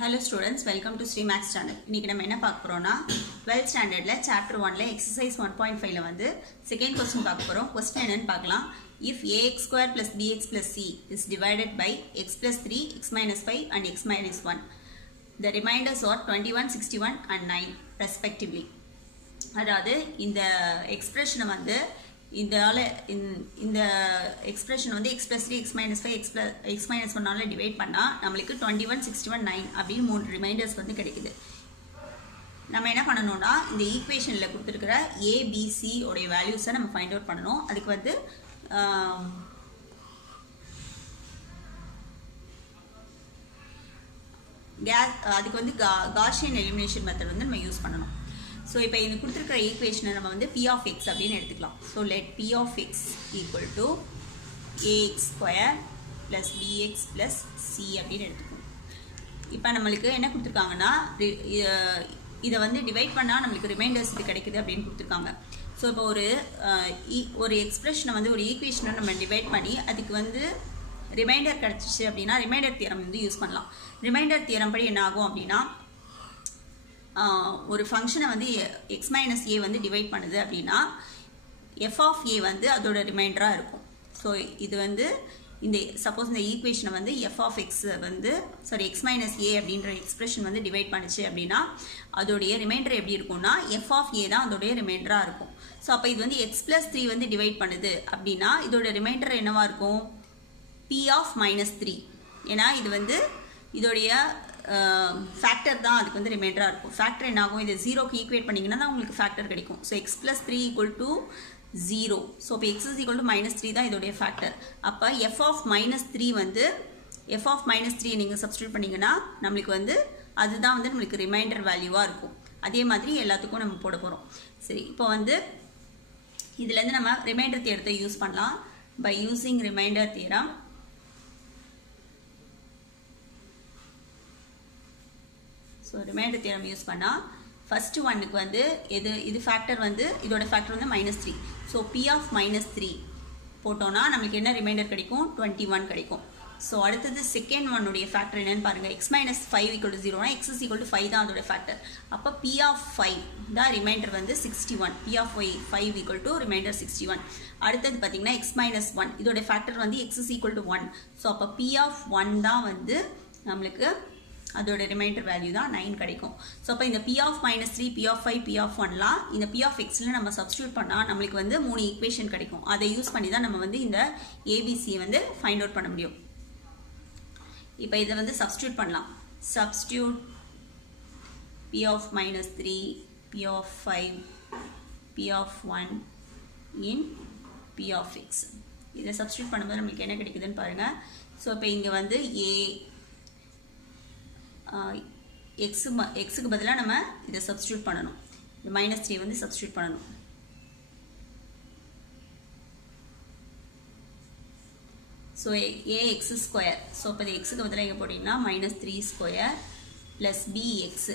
Hello students, welcome to Sri Max channel. இன்னைக்கு நம்ம என்ன பார்க்க போறோம்னா 12th standardல chapter 1ல exercise 1.5ல வந்து second question பார்க்க போறோம். Question என்னன்னு பார்க்கலாம். If ax square plus bx plus c is divided by x plus 3, x minus 5 and x minus 1. The remainders are 21, 61 and 9 respectively. அதாவது இந்த எக்ஸ்பிரஷனை வந்து இந்த எக்ஸ்பிரஷன் வந்து x plus 3, x minus 5, x minus 1 ஆல டிவைட் பண்ணா நமக்கு 21, 61, 9 அப்படி மூணு ரிமைண்டர்ஸ் வந்து கிடைக்குது. நம்ம என்ன பண்ணனும்னா இந்த ஈக்குவேஷன்ல கொடுத்திருக்கிற a b c உடைய வேல்யூஸை நம்ம ஃபைண்ட் அவுட் பண்ணனும். அதுக்கு வந்து காஷியன் எலிமினேஷன் மெத்தட் வந்து நம்ம யூஸ் பண்ணனும். So, இப்போ இந்த கொடுத்திருக்கிற ஈக்குவேஷனை நம்ம வந்து p of x அப்படின்னு எடுத்துக்கலாம். So, let p of x equal to ax square plus bx plus c அப்படின்னு எடுத்துக்கணும். இப்போ நம்மளுக்கு என்ன கொடுத்திருக்காங்கன்னா இதை வந்து டிவைட் பண்ணால் நம்மளுக்கு ரிமைண்டர்ஸ் இது கிடைக்குது அப்படின்னு கொடுத்திருக்காங்க. ஸோ இப்போ ஒரு எக்ஸ்பிரஷனை வந்து ஒரு ஈக்குவேஷனை நம்ம டிவைட் பண்ணி அதுக்கு வந்து ரிமைண்டர் கிடச்சிச்சு அப்படின்னா ரிமைண்டர் தியரம் வந்து யூஸ் பண்ணலாம். ரிமைண்டர் தியரம் படி என்ன ஆகும் அப்படின்னா ஒரு ஃபங்க்ஷனை வந்து x minus a வந்து டிவைட் பண்ணுது அப்படின்னா f of a வந்து அதோட ரிமைண்டராக இருக்கும். ஸோ இது வந்து இந்த சப்போஸ் இந்த ஈக்குவேஷனை வந்து f of x வந்து x minus a அப்படின்ற எக்ஸ்பிரஷன் வந்து டிவைட் பண்ணுச்சு அப்படின்னா அதோடைய ரிமைண்டர் எப்படி இருக்கும்னா f of a தான் அதோடைய ரிமைண்டராக இருக்கும். ஸோ அப்போ இது வந்து x plus 3 வந்து டிவைட் பண்ணுது அப்படின்னா இதோட ரிமைண்டர் என்னவா இருக்கும் p of minus 3. ஏன்னா இது வந்து இதோடைய ஃபேக்டர் தான் அதுக்கு வந்து ரிமைண்டராக இருக்கும். ஃபேக்டர் என்ன ஆகும் இது ஜீரோக்கு ஈக்குவேட் பண்ணிங்கன்னா தான் உங்களுக்கு ஃபேக்டர் கிடைக்கும். So x plus 3 equal to 0. So இப்போ x is equal to minus 3 தான் இதோடைய ஃபேக்டர். அப்போ f of minus 3 வந்து f of minus 3 நீங்கள் சப்ஸ்டியூட் பண்ணிங்கன்னா நம்மளுக்கு வந்து அதுதான் வந்து நம்மளுக்கு ரிமைண்டர் வேல்யூவாக இருக்கும். அதே மாதிரி எல்லாத்துக்கும் நம்ம போட போகிறோம். சரி, இப்போ வந்து இதுலேருந்து நம்ம ரிமைண்டர் தியரத்தை யூஸ் பண்ணலாம். By using remainder theorem so remainder theorem use பண்ணால் ஃபஸ்ட்டு ஒன்னுக்கு வந்து இது ஃபேக்டர் வந்து இதோட ஃபேக்டர் வந்து -3. ஸோ p of -3 போட்டோன்னா நம்மளுக்கு என்ன ரிமைண்டர் கிடைக்கும் 21 கிடைக்கும். ஸோ அடுத்தது செகண்ட் ஒன்னுடைய ஃபேக்டர் என்னன்னு பாருங்கள். x minus 5 equal to 0 x is equal to 5 தான் அதோட ஃபேக்டர். அப்போ p of 5 தான் ரிமைண்டர் வந்து 61. p of 5 equal to remainder 61. அடுத்தது பார்த்தீங்கன்னா x minus 1 இதோட ஃபேக்டர் வந்து x is equal to 1. So அப்போ p of 1 தான் வந்து நம்மளுக்கு அதோட ரிமைண்டர் வேல்யூ தான் 9 கிடைக்கும். ஸோ அப்போ இந்த p of -3, p of 5, p of 1லாம் இந்த p of xல நம்ம சப்ஸ்டியூட் பண்ணால் நம்மளுக்கு வந்து 3 ஈக்குவேஷன் கிடைக்கும். அதை யூஸ் பண்ணி தான் நம்ம வந்து இந்த ஏபிசி வந்து ஃபைண்ட் அவுட் பண்ண முடியும். இப்போ இதை வந்து சப்ஸ்டியூட் பண்ணலாம். Substitute p of -3, p of 5, p of 1 in p of x. இதை சப்ஸ்டியூட் பண்ணும்போது நம்மளுக்கு என்ன கிடைக்குதுன்னு பாருங்கள். ஸோ இப்போ இங்கே வந்து எக்ஸுக்கு பதிலாக நம்ம இதை சப்ஸ்டியூட் பண்ணணும். இந்த -3 வந்து சப்ஸ்டியூட் பண்ணணும். So ax square. ஸோ இப்போ இது எக்ஸுக்கு பதிலாக எங்கே போட்டிங்கன்னா -3 square plus bx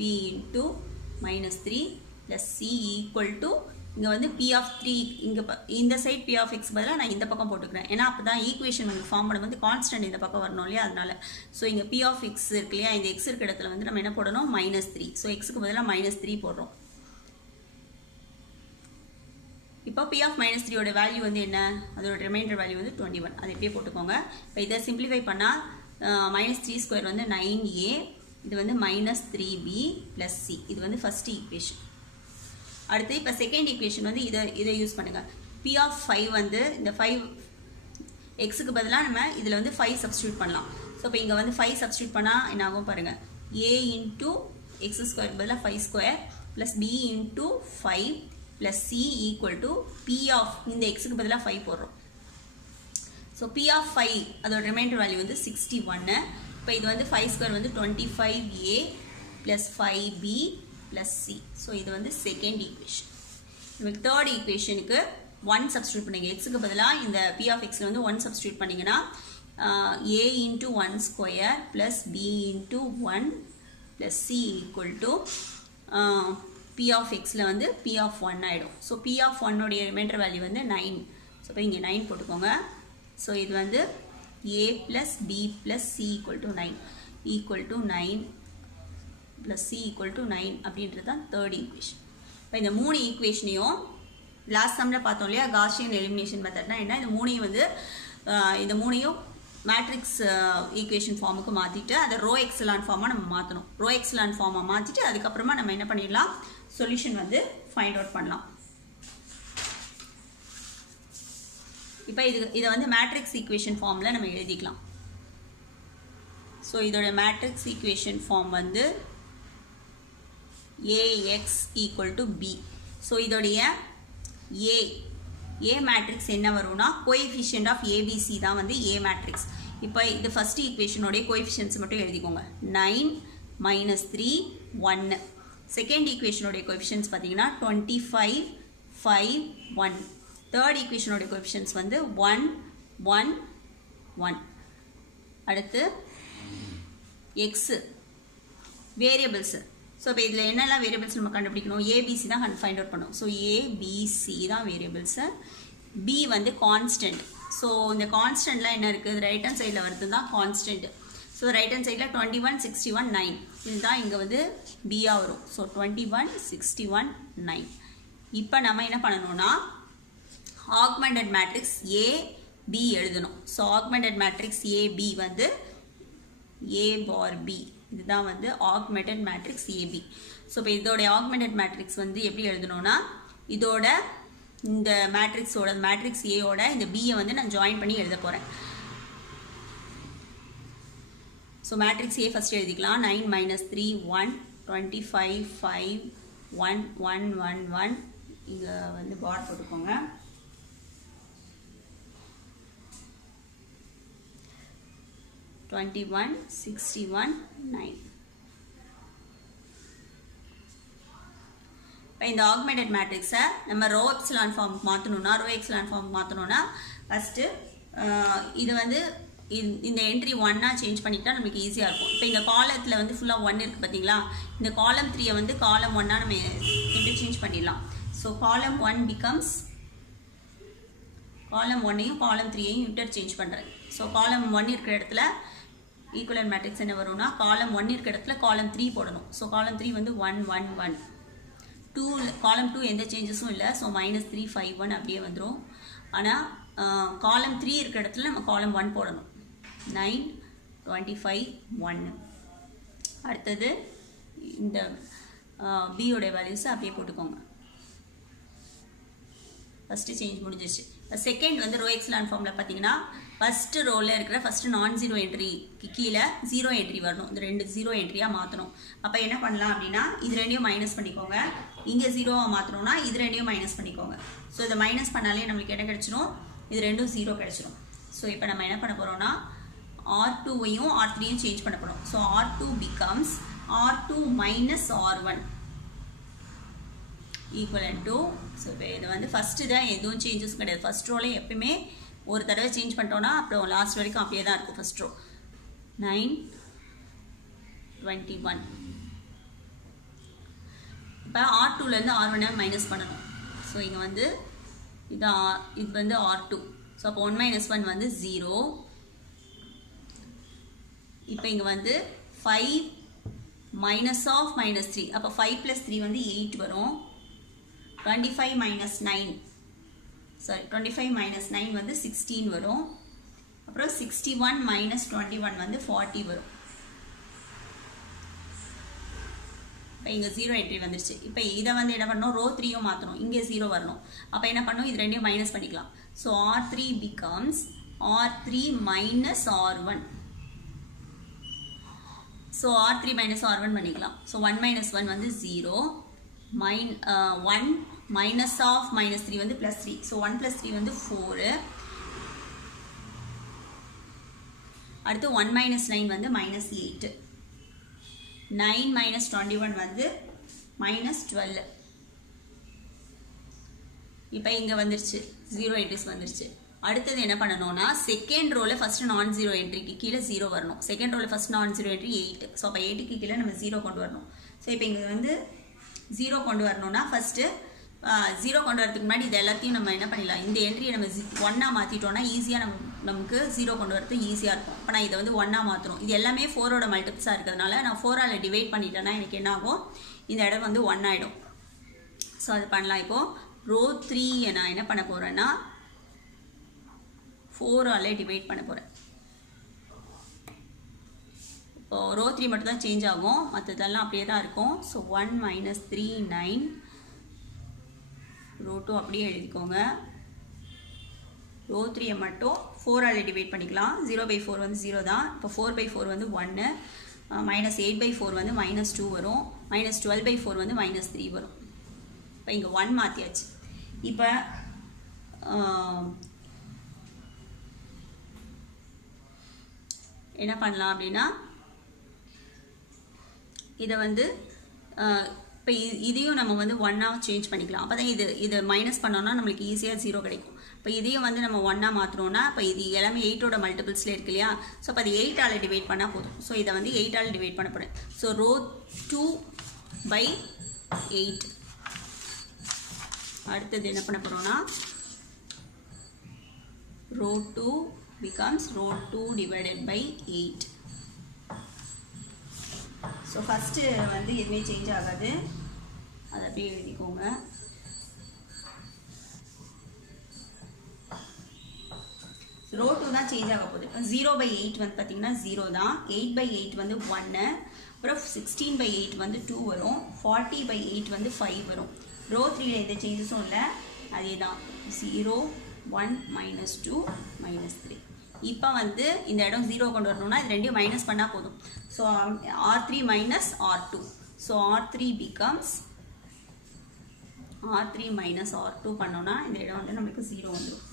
b into -3 plus c equal to இங்கே வந்து p of 3 இங்கே இந்த சைட் p of x பதிலாக நான் இந்த பக்கம் போட்டுக்கிறேன். ஏன்னா அப்போ தான் ஈக்குவேஷன் வந்து ஃபார்ம் பண்ணும்போது கான்ஸ்டன்ட் இந்த பக்கம் வரணும் இல்லையா, அதனால. ஸோ இங்கே p of x இருக்கு இல்லையா, இந்த x இருக்க இடத்துல வந்து நம்ம என்ன போடணும் -3. ஸோ எக்ஸுக்கு பதிலாக -3 போடுறோம். இப்போ p of -3 ஓட வேல்யூ வந்து என்ன, அதோட ரிமைண்டர் வேல்யூ வந்து 21. அதை எப்படியே போட்டுக்கோங்க. இப்போ இதை சிம்பிளிஃபை பண்ணால் -3 ஸ்கொயர் வந்து 9a, இது வந்து -3b ப்ளஸ் c. இது வந்து ஃபர்ஸ்ட் ஈக்குவேஷன். அடுத்து இப்போ செகண்ட் ஈக்குவேஷன் வந்து இதை யூஸ் பண்ணுங்கள். p of 5 வந்து இந்த 5 எக்ஸுக்கு பதிலாக நம்ம இதில் வந்து 5 சப்ஸ்டியூட் பண்ணலாம். ஸோ இப்போ இங்கே வந்து 5 சப்ஸ்டியூட் பண்ணால் என்ன ஆகும் பாருங்கள். a இன்ட்டு எக்ஸ் ஸ்கொயருக்கு பதிலாக 5 square plus b into 5 plus c equal to p of இந்த எக்ஸுக்கு பதிலாக 5 போடுறோம். ஸோ p of 5 அதோட ரிமைண்டர் வேல்யூ வந்து 61. இப்போ இது வந்து 5 ஸ்கொயர் வந்து 25a plus 5b plus c. So இது வந்து செகண்ட் ஈக்குவேஷன். நமக்கு தேர்ட் ஈக்குவேஷனுக்கு 1 சப்ஸ்டியூட் பண்ணிங்க. எக்ஸுக்கு பதிலாக இந்த p of xல வந்து 1 சப்ஸ்டியூட் பண்ணிங்கன்னா a into 1 square plus b into 1 plus c equal to p of xல வந்து p of 1 ஆகிடும். ஸோ p of 1 உடைய ரிமைண்டர் வேல்யூ வந்து 9. ஸோ இப்போ இங்கே 9 போட்டுக்கோங்க. ஸோ இது வந்து a plus b plus c equal to 9. equal to 9 plus c equal to 9 அப்படின்றது தான் தேர்ட் ஈக்குவேஷன். இப்போ இந்த 3 ஈக்குவேஷனையும் லாஸ்ட் சம்மில் பார்த்தோம் இல்லையா, காஷியன் எலிமினேஷன் மெத்தட்னா என்ன, இந்த மூணையும் மேட்ரிக்ஸ் ஈக்குவேஷன் ஃபார்முக்கு மாற்றிட்டு அதை ரோ எக்ஸலான் ஃபார்மாக நம்ம மாற்றணும். ரோ எக்ஸலான் ஃபார்மாக மாற்றிட்டு அதுக்கப்புறமா நம்ம என்ன பண்ணிடலாம், சொல்யூஷன் வந்து ஃபைண்ட் அவுட் பண்ணலாம். இப்போ இதை வந்து மேட்ரிக்ஸ் ஈக்குவேஷன் ஃபார்மில் நம்ம எழுதிக்கலாம். ஸோ இதோட மேட்ரிக்ஸ் ஈக்குவேஷன் ஃபார்ம் வந்து AX equal to B. So இதோடைய A மேட்ரிக்ஸ் என்ன வரும்னா கோஎஃபிஷியன்ட் ஆஃப் ABC தான் வந்து A மேட்ரிக்ஸ். இப்போ இது ஃபர்ஸ்ட் ஈக்குவேஷனோடைய கோஎஃபிஷியன்ட்ஸ் மட்டும் எழுதிக்கோங்க. 9 minus 3 1. செகண்ட் ஈக்குவேஷனோடைய கோஎஃபிஷியன்ட்ஸ் பார்த்தீங்கன்னா 25 5 1. தேர்ட் ஈக்குவேஷனோடைய கோஎஃபிஷியன்ட்ஸ் வந்து 1 1 1. அடுத்து எக்ஸ் வேரியபிள்ஸ். ஸோ இப்போ இதில் என்னெல்லாம் வேரியபிள்ஸ் நம்ம கண்டுபிடிக்கணும், ஏபிசி தான் ஃபைண்ட் அவுட் பண்ணணும். ஸோ ஏபிசி தான் வேரியபிள்ஸு. பி வந்து கான்ஸ்டன்ட். ஸோ இந்த கான்ஸ்டன்ட்லாம் என்ன இருக்குது, ரைட் ஹேண்ட் சைடில் வருது தான் கான்ஸ்டன்ட். ஸோ ரைட் ஹேண்ட் சைடில் 21 61 9 இதுதான் இங்கே வந்து பியாக வரும். ஸோ 21 61 9. இப்போ நம்ம என்ன பண்ணணும்னா ஆக்மெண்டட் மேட்ரிக்ஸ் ஏபி எழுதணும். ஸோ ஆக்மெண்டட் மேட்ரிக்ஸ் ஏபி வந்து A bar B இதுதான் வந்து ஆக்மெண்டட் மேட்ரிக்ஸ் ஏபி. ஸோ இப்போ இதோட ஆக்மெண்டட் மேட்ரிக்ஸ் வந்து எப்படி எழுதணும்னா இதோட இந்த மேட்ரிக்ஸோட மேட்ரிக்ஸ் ஏயோட இந்த பியை வந்து நான் ஜாயின் பண்ணி எழுத போகிறேன். ஸோ மேட்ரிக்ஸ் ஏ ஃபர்ஸ்ட் எழுதிக்கலாம். 9 minus 3 1 25 5 1 1 1 1. இங்கே வந்து பார் போட்டுக்கோங்க. இப்போ இந்த ஆக்மெண்டட் மேட்ரிக்ஸை நம்ம ரோ எக்ஸலான் ஃபார்ம் மாற்றணும்னா ஃபஸ்ட்டு இது வந்து இந்த என்ட்ரி 1 சேஞ்ச் பண்ணிட்டா நமக்கு ஈஸியாக இருக்கும். இப்போ இந்த காலத்தில் வந்து ஃபுல்லாக 1 இருக்குது பார்த்தீங்களா, இந்த காலம் 3 வந்து காலம் 1 நம்ம இன்டர்சேஞ்ச் பண்ணிடலாம். ஸோ காலம் 1 பிகம்ஸ் காலம் 1ஐயும் காலம் 3ஐயும் இன்டர்சேஞ்ச் பண்ணுறேன். ஸோ காலம் 1 இருக்கிற இடத்துல ஈக்குவலன்ட் மேட்ரிக்ஸ் என்ன வரும்னா காலம் 1 இருக்கிற இடத்துல காலம் 3 போடணும். ஸோ காலம் 3 வந்து 1 1 1. 2 காலம் 2 எந்த சேஞ்சஸும் இல்லை. ஸோ -3 5 1 அப்படியே வந்துடும். ஆனால் காலம் 3 இருக்கிற இடத்துல நம்ம காலம் 1 போடணும். 9 25 1. அடுத்தது இந்த பியோடைய வேல்யூஸை அப்படியே போட்டுக்கோங்க. ஃபஸ்ட்டு சேஞ்ச் முடிஞ்சிச்சு. செகண்ட் வந்து ரோ எக்ஸலான் ஃபார்மில் பார்த்தீங்கன்னா ஃபஸ்ட்டு ரோவில் இருக்கிற ஃபஸ்ட்டு நான்-ஜீரோ என்ட்ரிக்கு கீழே 0 என்ட்ரி வரணும். இந்த 2 0 என்ட்ரியாக மாற்றணும். அப்போ என்ன பண்ணலாம் அப்படின்னா இது 2ஐயும் மைனஸ் பண்ணிக்கோங்க. இங்கே 0வாக மாற்றணும்னா இது 2ஐயும் மைனஸ் பண்ணிக்கோங்க. ஸோ இதை மைனஸ் பண்ணாலே நம்மளுக்கு என்ன கிடச்சிடும், இது 2 0 கிடச்சிடும். ஸோ இப்போ நம்ம என்ன பண்ண போகிறோம்னா R2ஐயும் R3ஐயும் சேஞ்ச் பண்ண போகிறோம். So R2 becomes R2 minus R1 equivalent to. So இப்போ இது வந்து ஃபஸ்ட்டு தான் எதுவும் சேஞ்சஸ் கிடையாது. ஃபஸ்ட் ரோலே எப்பயுமே ஒரு தடவை சேஞ்ச் பண்ணிட்டோன்னா அப்புறம் லாஸ்ட் வரைக்கும் அப்படியே தான் இருக்கும். First row 9 21. இப்போ R2லேருந்து R1 மைனஸ் பண்ணணும். ஸோ இங்கே வந்து இது வந்து R2. ஸோ அப்போ 1 - 1 வந்து 0. இப்போ இங்கே வந்து 5 மைனஸ் ஆஃப் -3. அப்போ 5 + 3 வந்து 8 வரும். 25 - 9 வந்து 16 வரும். அப்புறம் 61 - 21 வந்து 40 வரும். இப்போ இங்கே 0 என்ட்ரி வந்துருச்சு. இப்போ இதை வந்து என்ன பண்ணணும், ரோ 3யும் மாற்றணும். இங்கே 0 வரணும். அப்போ என்ன பண்ணணும், இது 2ஐயும் மைனஸ் பண்ணிக்கலாம். So R3 becomes R3 minus R1. So R3 minus R1 பண்ணிக்கலாம். ஸோ 1 - 1 வந்து 0. 1 மைனஸ் ஆஃப் -3 வந்து +3. ஸோ 1 + 3 வந்து 4. அடுத்து 1 - 9 வந்து -8. 9 - 21 வந்து -12. இப்போ இங்கே வந்துருச்சு 0 என்ட்ரிஸ் வந்துருச்சு. அடுத்தது என்ன பண்ணணும்னா செகண்ட் ரோவில் ஃபஸ்ட்டு நான்-ஜீரோ என்ட்ரிக்கு கீழே 0 வரணும். செகண்ட் ரோவில் ஃபஸ்ட் நான்-ஜீரோ என்ட்ரி 8. ஸோ அப்போ 8க்கு கீழே நம்ம 0 கொண்டு வரணும். ஸோ இப்போ இங்கே வந்து 0 கொண்டு வரணும்னா ஃபஸ்ட்டு 0 கொண்டு வரதுக்கு முன்னாடி இது எல்லாத்தையும் நம்ம என்ன பண்ணிடலாம், இந்த என்ட்ரியை நம்ம 1 மாற்றிட்டோம்னா ஈஸியாக நமக்கு 0 கொண்டு வரது ஈஸியாக இருக்கும். இப்போ நான் இதை வந்து 1 மாற்றணும். இது எல்லாமே 4ஓட மல்டிபிள்ஸாக இருக்கிறதுனால நான் 4ஆல் டிவைட் பண்ணிட்டேன்னா எனக்கு என்ன ஆகும், இந்த இடம் வந்து 1 ஆகிடும். ஸோ அது பண்ணலாம். இப்போது ரோ 3 நான் என்ன பண்ண போகிறேன்னா 4ஆல் டிவைட் பண்ண போகிறேன். இப்போ ரோ 3 மட்டும் தான் சேஞ்ச் ஆகும், மற்றதெல்லாம் அப்படியே தான் இருக்கும். ஸோ 1 - 3 9, ரோ 2 அப்படியே எழுதிக்கோங்க. ரோ 3 மட்டும் 4ஆல் டிவைட் பண்ணிக்கலாம். 0/4 வந்து 0 தான். இப்போ 4/4 வந்து 1, -8/4 வந்து -2 வரும், -12/4 வந்து -3 வரும். இப்போ இங்கே 1 மாற்றியாச்சு. இப்போ என்ன பண்ணலாம் அப்படின்னா இதை வந்து இப்போ இதையும் நம்ம வந்து 1ஆ சேஞ்ச் பண்ணிக்கலாம். அப்போ தான் இது மைனஸ் பண்ணோன்னா நம்மளுக்கு ஈஸியாக 0 கிடைக்கும். இப்போ இதையும் வந்து நம்ம 1ஆ மாற்றணும்னா இப்போ இது எல்லாமே 8ஓட மல்டிபிள்ஸில் இருக்கு இல்லையா. ஸோ அப்போ அது 8ஆல் டிவைட் பண்ணால் போதும். ஸோ இதை வந்து 8ஆல் டிவைட் பண்ண போகிறேன். So row 2/8. அடுத்தது என்ன பண்ண போகிறோம்னா row 2 becomes row 2/8. So first வந்து எதுவுமே சேஞ்ச் ஆகாது, அதை அப்படியே எழுதிக்கோங்க. ரோ 2 தான் சேஞ்ச் ஆக போகுது. 0/8 வந்து பார்த்தீங்கன்னா 0 தான், 8/8 வந்து 1, அப்புறம் 16/8 வந்து 2 வரும், 40/8 வந்து 5 வரும். ரோ 3ல எந்த சேஞ்சஸும் இல்லை, அதே தான் 0 1 -2 -3. இப்போ வந்து இந்த இடம் 0 கொண்டு வரணும்னா இது ரெண்டையும் மைனஸ் பண்ணால் போதும். So R3 - R2. So R3 becomes R3 - R2 பண்ணோன்னா இந்த இடம் வந்து நம்மளுக்கு 0 வந்துடும்.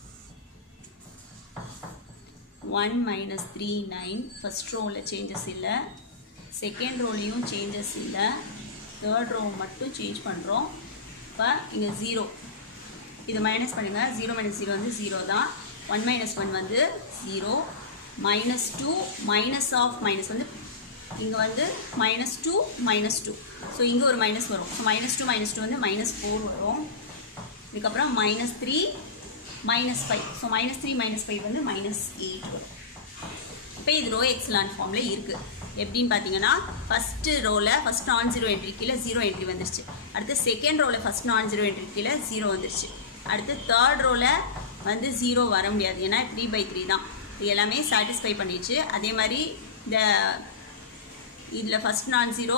1 - 3 9. ஃபர்ஸ்ட் ரோவில் சேஞ்சஸ் இல்லை, செகண்ட் ரோலையும் சேஞ்சஸ் இல்லை, தேர்ட் ரோ மட்டும் சேஞ்ச் பண்ணுறோம். இப்போ இங்கே 0, இது மைனஸ் பண்ணுங்கள். 0 - 0 வந்து 0 தான். 1 - 1 வந்து 0, -2 மைனஸ் ஆஃப் மைனஸ் வந்து இங்கே வந்து -2 -2. ஸோ இங்கே ஒரு மைனஸ் வரும். ஸோ -2 -2 வந்து -4 வரும். இதுக்கப்புறம் -3 -5. ஸோ -3 -5 வந்து -8 வரும். இப்போ இது ரோ எக்ஸலான் ஃபார்மில் இருக்குது. எப்படின்னு பார்த்தீங்கன்னா ஃபஸ்ட்டு ரோவில் ஃபஸ்ட் நான் ஜீரோ என்ட்ரி கீழே 0 என்ட்ரி வந்துருச்சு. அடுத்து செகண்ட் ரோவில் ஃபஸ்ட் நான் ஜீரோ என்ட்ரி கீழே 0 வந்துருச்சு. அடுத்து தேர்ட் ரோவில் வந்து 0 வர முடியாது, ஏன்னா 3/3 தான். இது எல்லாமே சாட்டிஸ்ஃபை பண்ணிடுச்சு. அதே மாதிரி இந்த இதில் ஃபஸ்ட் நான் ஜீரோ,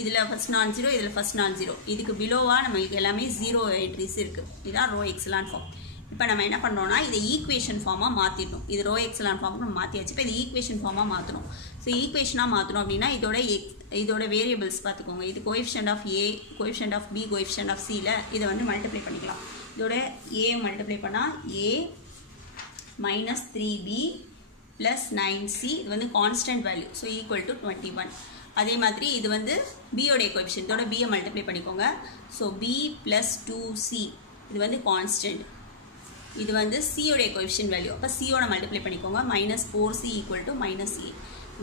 இதில் ஃபஸ்ட் நான் ஜீரோ, இதில் ஃபஸ்ட் நான் ஜீரோ, இதுக்கு பிலோவாக நம்மளுக்கு எல்லாமே 0 என்ட்ரிஸ் இருக்குது. இதுதான் ரோ எக்ஸலான் ஃபார்ம். இப்போ நம்ம என்ன பண்ணுறோம்னா இதை ஈக்குவேஷன் ஃபார்மாக மாற்றிடணும். இது ரோ எக்ஸலான் ஃபார்முக்கு நம்ம மாற்றியாச்சு. இப்போ இது ஈக்குவேஷன் ஃபார்மாக மாற்றணும். ஸோ ஈக்குவேஷனாக மாற்றணும் அப்படின்னா இதோட வேரியபிள்ஸ் பார்த்துக்கோங்க. இது coefficient of A, coefficient of B, coefficient of Cயில் இதை வந்து மல்டிப்ளை பண்ணிக்கலாம். இதோட A மல்டிப்ளை பண்ணால் A - 3B + 9C, இது வந்து constant value. So equal to 21. அதே மாதிரி இது வந்து பியோடைய கோஎஃபிஷியன்ட், இதோட பியை மல்டிப்ளை பண்ணிக்கோங்க. ஸோ B + 2C, இது வந்து கான்ஸ்டன்ட். இது வந்து சியோடைய கோஎஃபிஷியன்ட் வேல்யூ. அப்போ சியோட மல்டிப்ளை பண்ணிக்கோங்க. -4C = -A.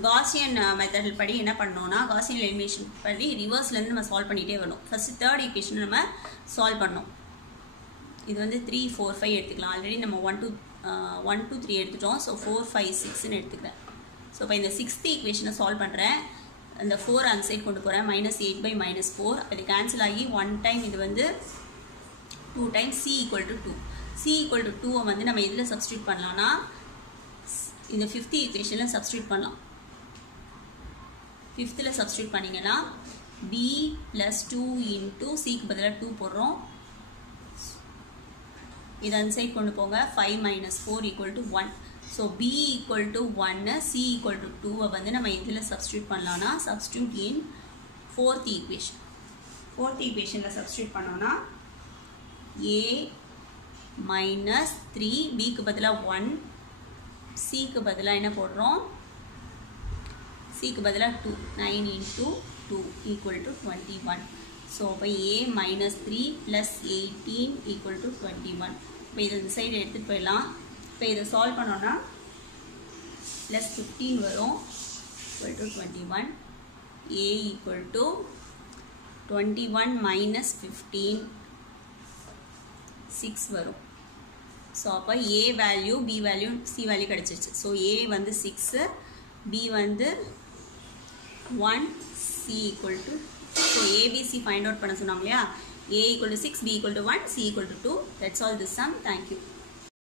காசியன் மெத்தட் படி என்ன பண்ணோம்னா காசியன் எலிமினேஷன் படி ரிவர்ஸ்லேருந்து நம்ம சால்வ் பண்ணிகிட்டே வரணும். ஃபஸ்ட்டு தேர்ட் ஈக்குவேஷன் நம்ம சால்வ் பண்ணோம். இது வந்து 3 4 5 எடுத்துக்கலாம். ஆல்ரெடி நம்ம 1 2 3 எடுத்துட்டோம். ஸோ 4 5 6ன்னு எடுத்துக்கிறேன். ஸோ இப்போ இந்த 6th ஈக்குவேஷனை சால்வ் பண்ணுறேன். அந்த 4 அந்த சைட் கொண்டு போகிறேன். -8/- 4. அப்போ இது கேன்சல் ஆகி 1 டைம் இது வந்து 2 டைம்ஸ் C = 2. C = 2 வந்து நம்ம இதில் சப்ஸ்டியூட் பண்ணலாம்னா இந்த 5th ஈக்குவேஷனில் சப்ஸ்டியூட் பண்ணலாம். 5th சப்ஸ்டியூட் பண்ணிங்கன்னா B + 2 × Cக்கு பதிலாக 2 போடுறோம். இது அந்த சைட் கொண்டு போங்க. 5 - 4 = 1. ஸோ B = 1, C = 2 வந்து நம்ம இதில் சப்ஸ்டியூட் பண்ணலாம்னா சப்ஸ்டியூட் இன் 4th ஈக்குவேஷன். 4th ஈக்குவேஷனில் சப்ஸ்டியூட் பண்ணோன்னா A - 3, Bக்கு பதிலாக 1, Cக்கு பதிலாக என்ன போடுறோம், Cக்கு பதிலாக 2, 9 × 2 = 21. ஸோ இப்போ A - 3 + 18 = 21. இப்போ இது இந்த சைடு எடுத்துகிட்டு போயிடலாம். இப்போ இதை சால்வ் பண்ணோன்னா +15 வரும் = 21. A = 21 - 15 6 வரும். ஸோ அப்போ A value B value C value கிடச்சிச்சு. ஸோ A வந்து 6, B வந்து 1, C equal to, so ABC find out பண்ண சொன்னாங்க இல்லையா, A equal to 6, B equal to 1, C equal to 2. That's all this sum. Thank you.